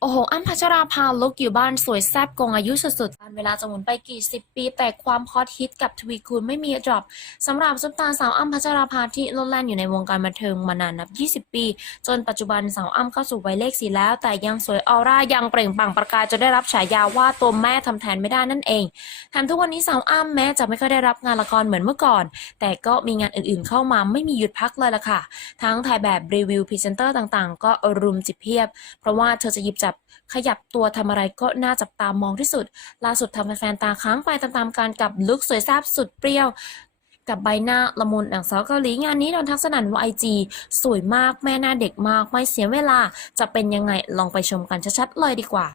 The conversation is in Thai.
โอ้โห อ้ำพัชราภาลุกอยู่บ้านสวยแซ่บกงอายุสุดๆการเวลาจะหมุนไปกี่สิบปี แต่ความฮอตฮิตกับทวีคูณไม่มีดรอปสำหรับซุปตาสาวอ้ำพัชราภาที่ลดแล่นอยู่ในวงการบันเทิงมานานนับ 20 ปี จนปัจจุบันสาวอ้ำเข้าสู่วัยเลขสีแล้ว แต่ยังสวยออร่ายังเปล่งปลั่งประกายจนได้รับฉายาว่าตัวแม่ทำแทนไม่ได้นั่นเองแถมทุกวันนี้สาวอ้ำแม้จะไม่ค่อยได้รับงานละครเหมือนเมื่อก่อน แต่ก็มีงานอื่นๆ เข้ามาไม่มีหยุดพักเลยล่ะค่ะ ทั้งถ่ายแบบรีวิวพรีเซนเตอร์ต่างๆ ก็รุมจิบเพียบ เพราะว่าเธอจะหยิบจับขยับตัวทำอะไรก็น่าจับตามองที่สุด ล่าสุดทำให้แฟนๆตาค้างไปตามๆกันกับลุคสวยแซ่บสุดเปรี้ยวกับใบหน้าละมุนหนังสาวเกาหลีงานนี้โดนทักสนั่นว่าไอจีสวยมากแม่หน้าเด็กมากไม่เสียเวลา จะเป็นยังไงลองไปชมกันชัดๆเลยดีกว่า